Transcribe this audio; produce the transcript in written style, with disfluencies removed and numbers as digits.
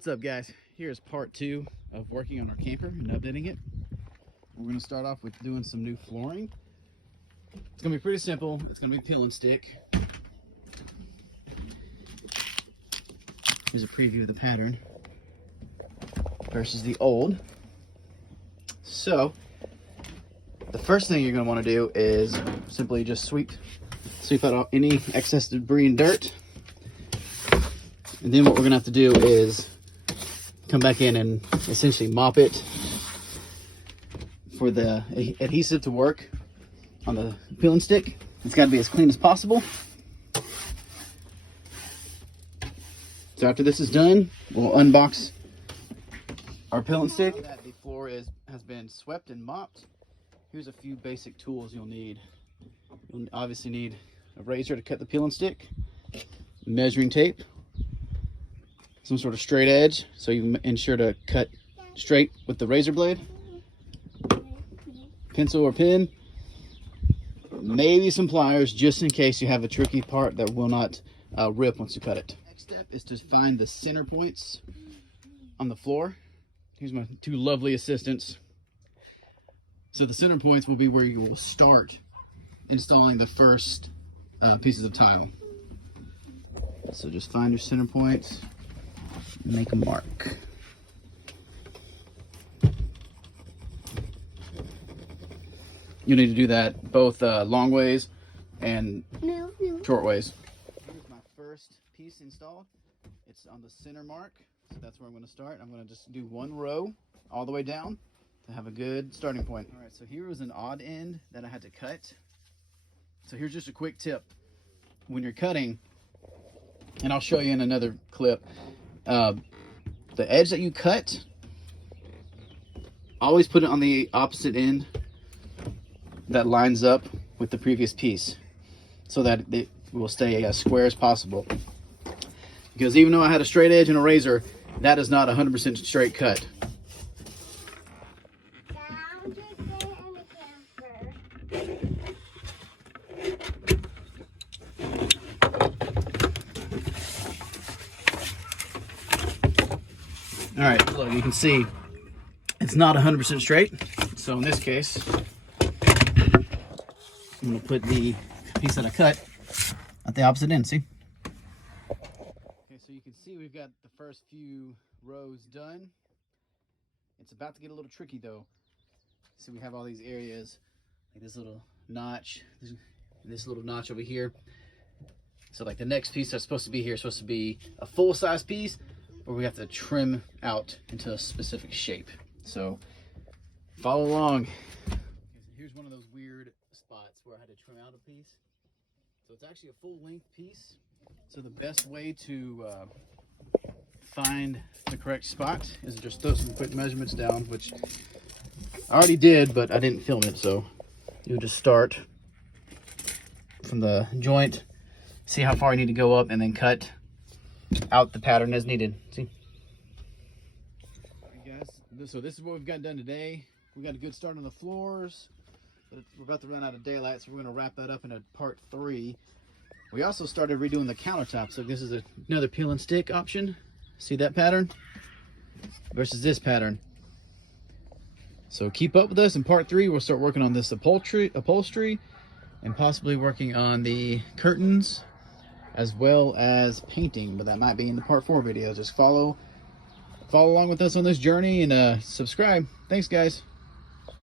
What's up, guys? Here's part 2 of working on our camper and updating it. We're going to start off with doing some new flooring. It's going to be pretty simple. It's going to be peel and stick. Here's a preview of the pattern versus the old. So the first thing you're going to want to do is simply just sweep out any excess debris and dirt. And then what we're going to have to do is come back in and essentially mop it for the adhesive to work on the peel and stick. It's got to be as clean as possible. So after this is done, we'll unbox our peel and stick. That the floor has been swept and mopped. Here's a few basic tools you'll need. You'll obviously need a razor to cut the peel and stick, measuring tape, some sort of straight edge so you can ensure to cut straight with the razor blade, pencil or pen, maybe some pliers just in case you have a tricky part that will not rip once you cut it. Next step is to find the center points on the floor. Here's my two lovely assistants. So the center points will be where you will start installing the first pieces of tile. So just find your center points, make a mark. You need to do that both long ways and short ways. Here's my first piece installed. It's on the center mark, so that's where I'm going to start. I'm going to just do one row all the way down to have a good starting point. All right, so here was an odd end that I had to cut. So here's just a quick tip. When you're cutting, and I'll show you in another clip, the edge that you cut, always put it on the opposite end that lines up with the previous piece so that it will stay as square as possible. Because even though I had a straight edge and a razor, that is not 100% straight cut. All right, look, you can see it's not 100% straight. So in this case, I'm gonna put the piece that I cut at the opposite end, see? Okay, so you can see we've got the first few rows done. It's about to get a little tricky though. So we have all these areas, like this little notch, this little notch over here. So like the next piece that's supposed to be here is supposed to be a full-size piece, but we have to trim out into a specific shape. So follow along. Okay, so here's one of those weird spots where I had to trim out a piece. So it's actually a full-length piece. So the best way to find the correct spot is just throw some quick measurements down, which I already did, but I didn't film it. So you just start from the joint, see how far you need to go up, and then cut out the pattern as needed. See? Hey guys, so this is what we've got done today. We got a good start on the floors, but we're about to run out of daylight, so we're going to wrap that up in a part 3. We also started redoing the countertop, so this is another peel and stick option. See that pattern versus this pattern. So keep up with us. In part 3, we'll start working on this upholstery and possibly working on the curtains as well as painting, but that might be in the part 4 video. Just follow along with us on this journey and subscribe. Thanks, guys.